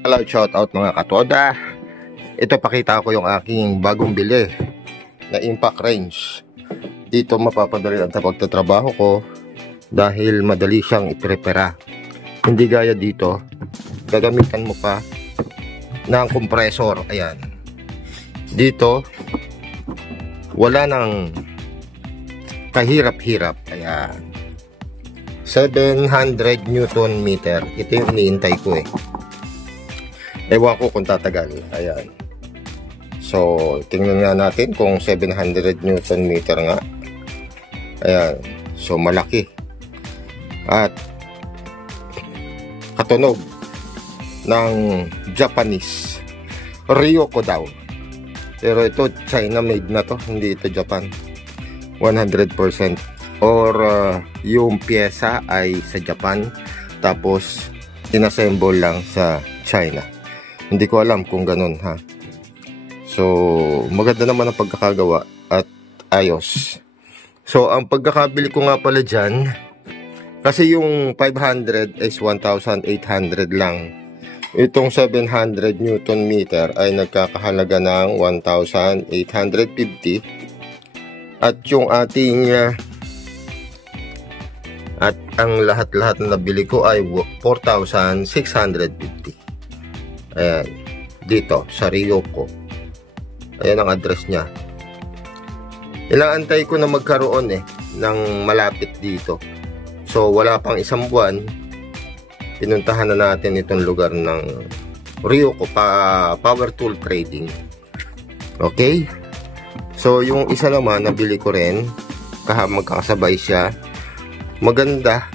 Hello, shout out mga katoda. Ito pakita ko yung aking bagong bili na impact range. Dito mapapadali ang pagtatrabaho ko dahil madali siyang iprepara. Hindi gaya dito, gagamitan mo pa ng compressor. Ayan. Dito wala nang kahirap-hirap. Ayan. 700 Newton meter. Ito yung iniintay ko eh. Ewan ko kung tatagal. Ayan. So, tingnan nga natin kung 700 Newton meter nga. Ayan. So, malaki. At katunog ng Japanese. Ryoko daw. Pero ito, China made na to. Hindi ito Japan. 100%. Or, yung pyesa ay sa Japan. Tapos, inassemble lang sa China. Hindi ko alam kung ganun ha. So, maganda naman ang pagkakagawa at ayos. So, ang pagkakabili ko nga pala dyan, kasi yung 500 is 1,800 lang. Itong 700 Newton meter ay nagkakahalaga ng 1,850. At yung ating at ang lahat-lahat na nabili ko ay 4,650. Ayan, dito sa Ryoko. Ayan ang address niya. Inaantay ko na magkaroon ng malapit dito. So wala pang isang buwan, pinuntahan na natin itong lugar ng Ryoko Power Tool Trading. Okay? So yung isa naman nabili ko rin, magkakasabay siya. Maganda.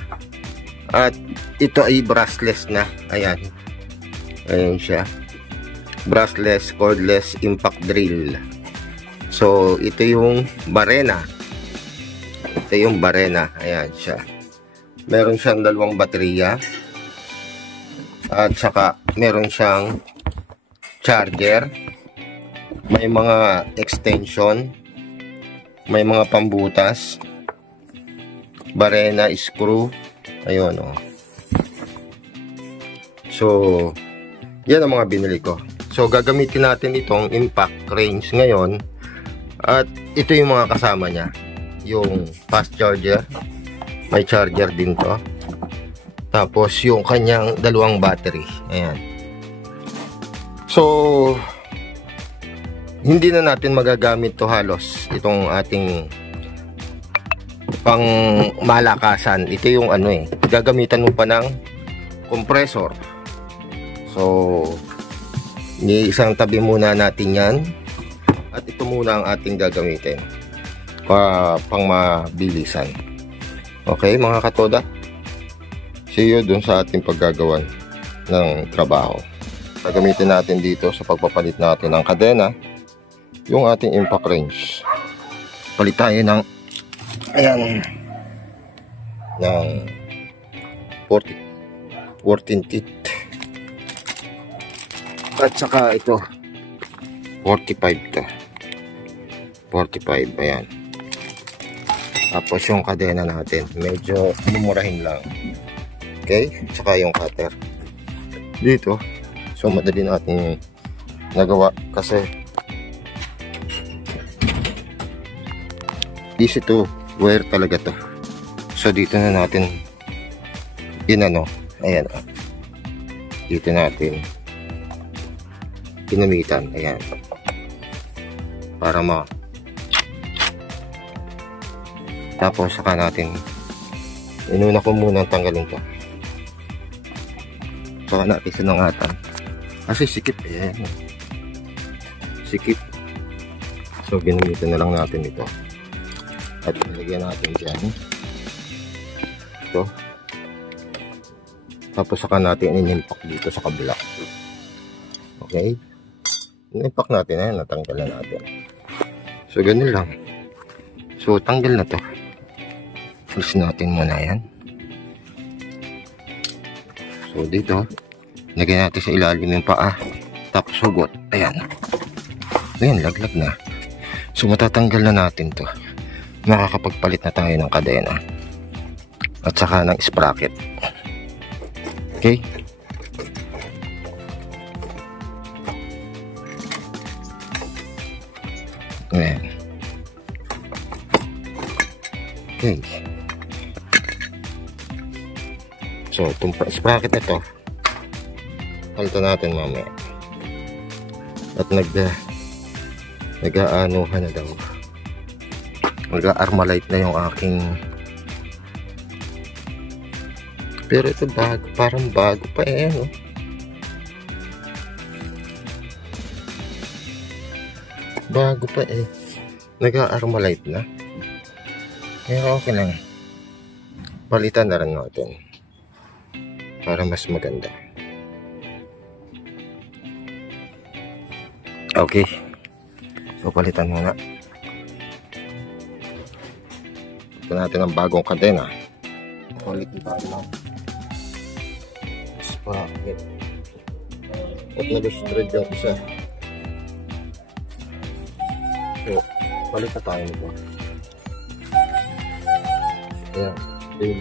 At ito ay brushless na. Ayan. Ayan siya. Brushless, cordless impact drill. So, ito yung Barena. Ito yung Barena. Ayan siya. Meron siyang dalawang baterya. At saka, meron siyang charger. May mga extension. May mga pambutas. Barena screw. Ayun, oh. So, yan ang mga binili ko. So, gagamitin natin itong impact range ngayon. At ito yung mga kasama niya. Yung fast charger. May charger din to. Tapos, yung kanyang dalawang battery. Ayan. So, hindi na natin magagamit to halos. Itong ating pang malakasan. Ito yung gagamitan mo pa ng compressor. So, isang tabi muna natin yan. At ito muna ang ating gagamitin. Pang mabilisan. Okay, mga katoda? See you dun sa ating paggagawan ng trabaho. Gagamitin natin dito sa pagpapalit natin ng kadena yung ating impact range. Palit tayo ng ng 14 teeth. At saka ito 45 to. 45, ayan. Tapos yung kadena natin medyo mumurahin lang. Okay, saka yung cutter dito. So madali natin nagawa kasi easy to wear talaga to. So dito na natin ayan, dito natin ginamitan, ayan, para tapos saka natin inuna ko muna tanggalin to, saka natin sinangatan kasi sikip, ayan, sikip. So ginamitan na lang natin ito at nilagyan natin dyan ito, tapos saka natin inimpak dito sa kabila. Okay, inimpak natin, ayan, natanggal na natin. So ganun lang. So tanggal na to, alis natin muna yan. So dito lagyan natin sa ilalim yung paa, tapos hugot, ayan, laglag na. So matatanggal na natin to, makakapagpalit na tayo ng kadena at saka ng sprocket. Okay, Ayan. Okay. So, itong sprocket na to, palitan natin mamaya. At nag-aanuhan na daw. Nag-armalite na yung aking. Pero ito bago, parang bago pa eh, no? Bago pa eh. Nag-armalite na. Kaya okay lang. Palitan na rin natin. Para mas maganda. Okay. So, palitan muna. Ito natin ang bagong kadena. Palit na tayo. Sprocket. At nag-thread yung isa. So, palit na tayo nito. Ayan. Okay.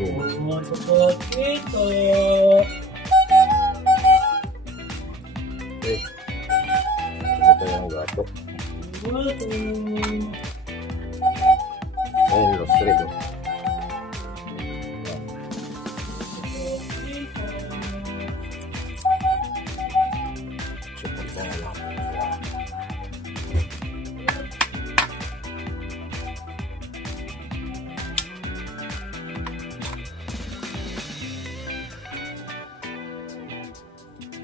Ito yung gato. Ayan, lost thread.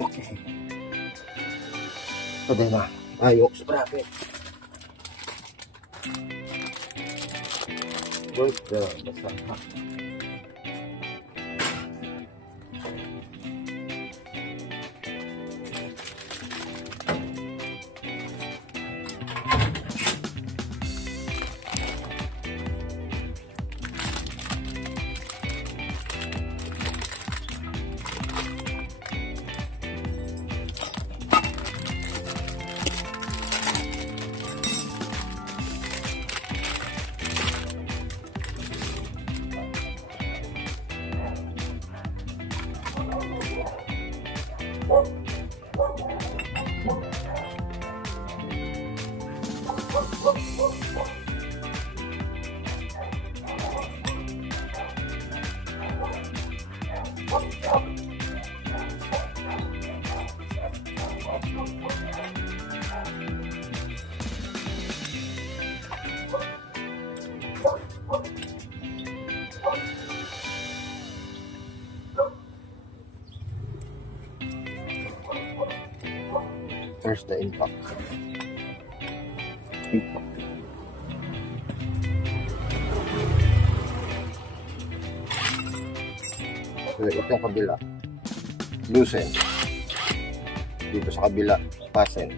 Okay. So, din na. Ayok, sprocket. Good job. Basta ha. There's the impact. So, itong kabila, loosen. Dito sa kabila, fasten.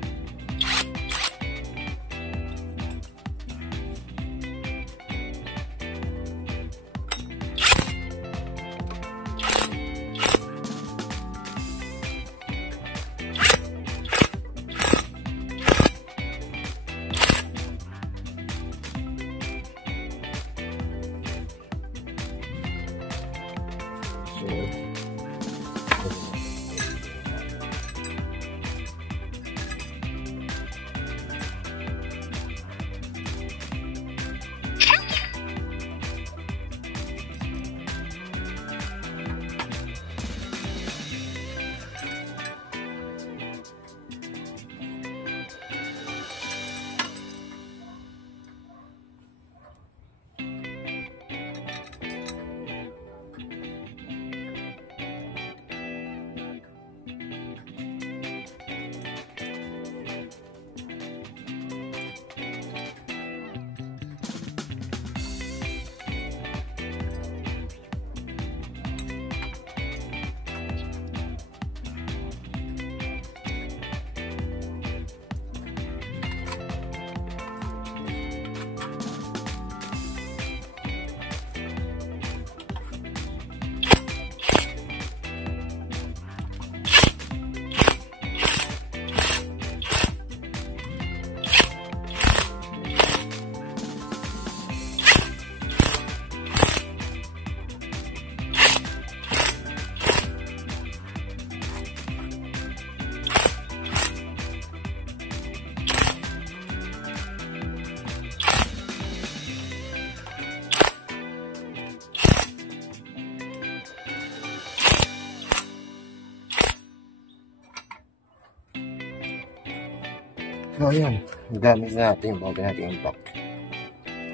So ayan, gamit natin, bagay natin yung back.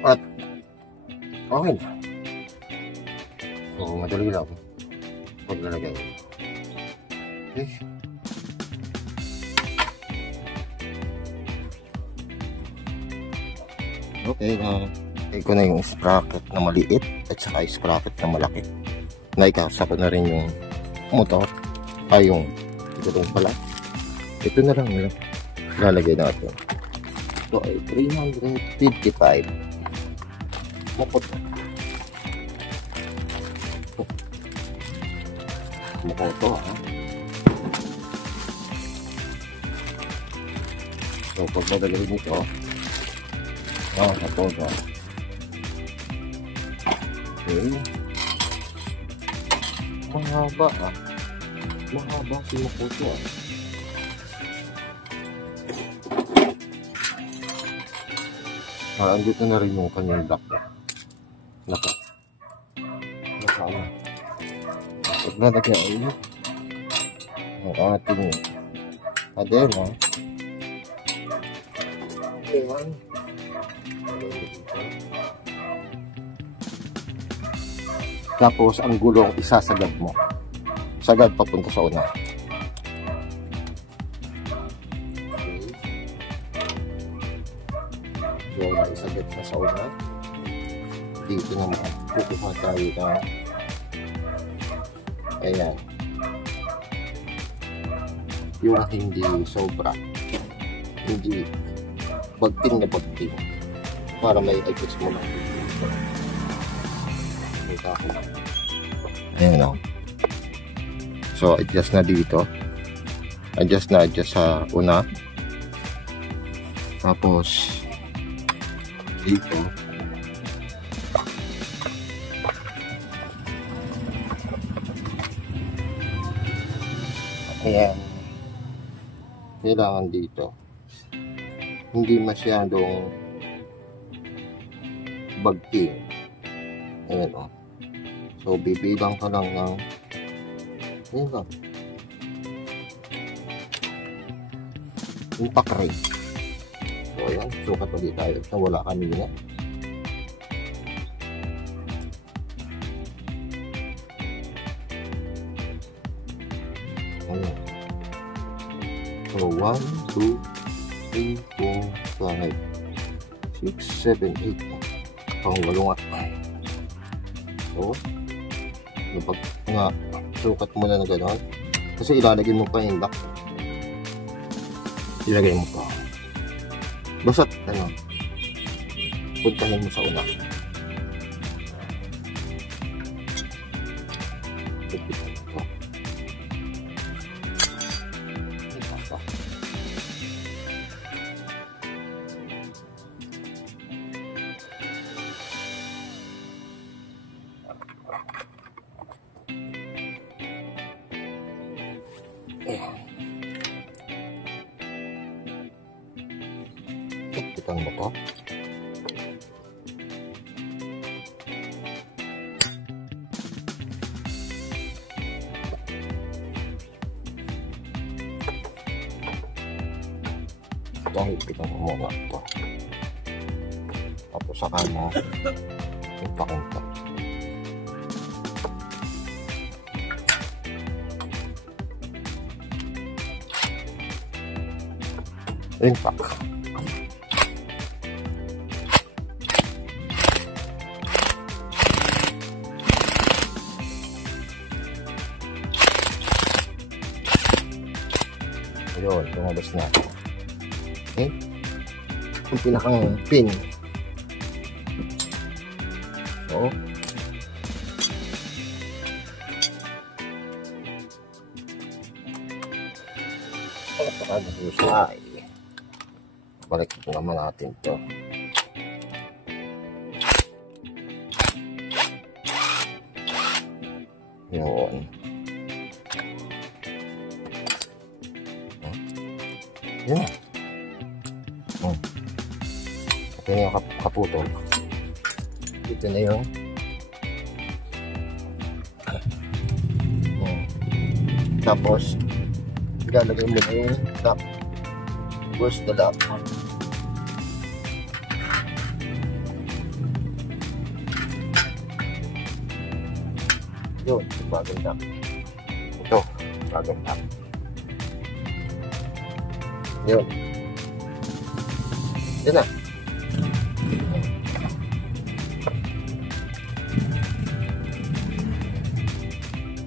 At okay na. So madali lang paglalagay. Okay. Okay na. Lagay ko na yung sprocket na maliit at saka yung sprocket na malaki. Naikasa ko na rin yung motor. Ay yung gulong pala. Ito na lang nila. Lalagay natin. Ito ay 355. Mukot. Mukot to ha. So pag madalagay nito, ito na. Okay. Mahaba ah. Mahaba si Makoto ah. Andito na rin yung kanyang block. Naka. Nasaan? Paglalagay ay ang ating adena. Ayan. Tapos ang gulong isasagad mo. Sagad papunta sa una. Okay. So isagad na sa una. Dito naman kukuha tayo ng ayan. Yung hindi sobra. Hindi bagting na bagting. Para may adjust mo lang. Ayan o. So adjust na dito. Adjust sa una. Tapos dito. Ayan. Kailangan dito. Hindi masyadong bagting. Ayan o. So, bibilang ka lang ng ayan lang. Impact rate. So, ayan. Sukat ulit tayo. Nawala kanina. Ayan. So, 1, 2, 3, 4, 5, 6, 7, 8. Pang-walong at so, pag nga sukat mo na gano'n kasi ilalagay mo pa yung lock, ilagay mo pa basta't ano puntahin mo sa una ipitan mo to. Ito, ipitan mo muna ito. Tapos saka mo impakin to. Impact. Ayun, lumabas na. Okay? Yung pinakang pin. So, napakagusay. Balik ito naman natin to. Yun. Yun. Ito na yung kaputol. Ito na yung tapos ilalagay mo na yung top. Where's the lock? Yun, bagong lock. Ito, bagong lock. Yun. Yun na.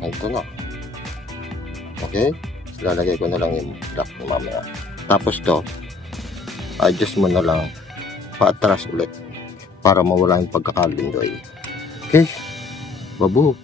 Ito na. Okay? Lalagay ko na lang yung lock na mamaya. Tapos to, adjust mo na lang paatras ulit para mawala yung pagkakalindoy. Okay? Babu.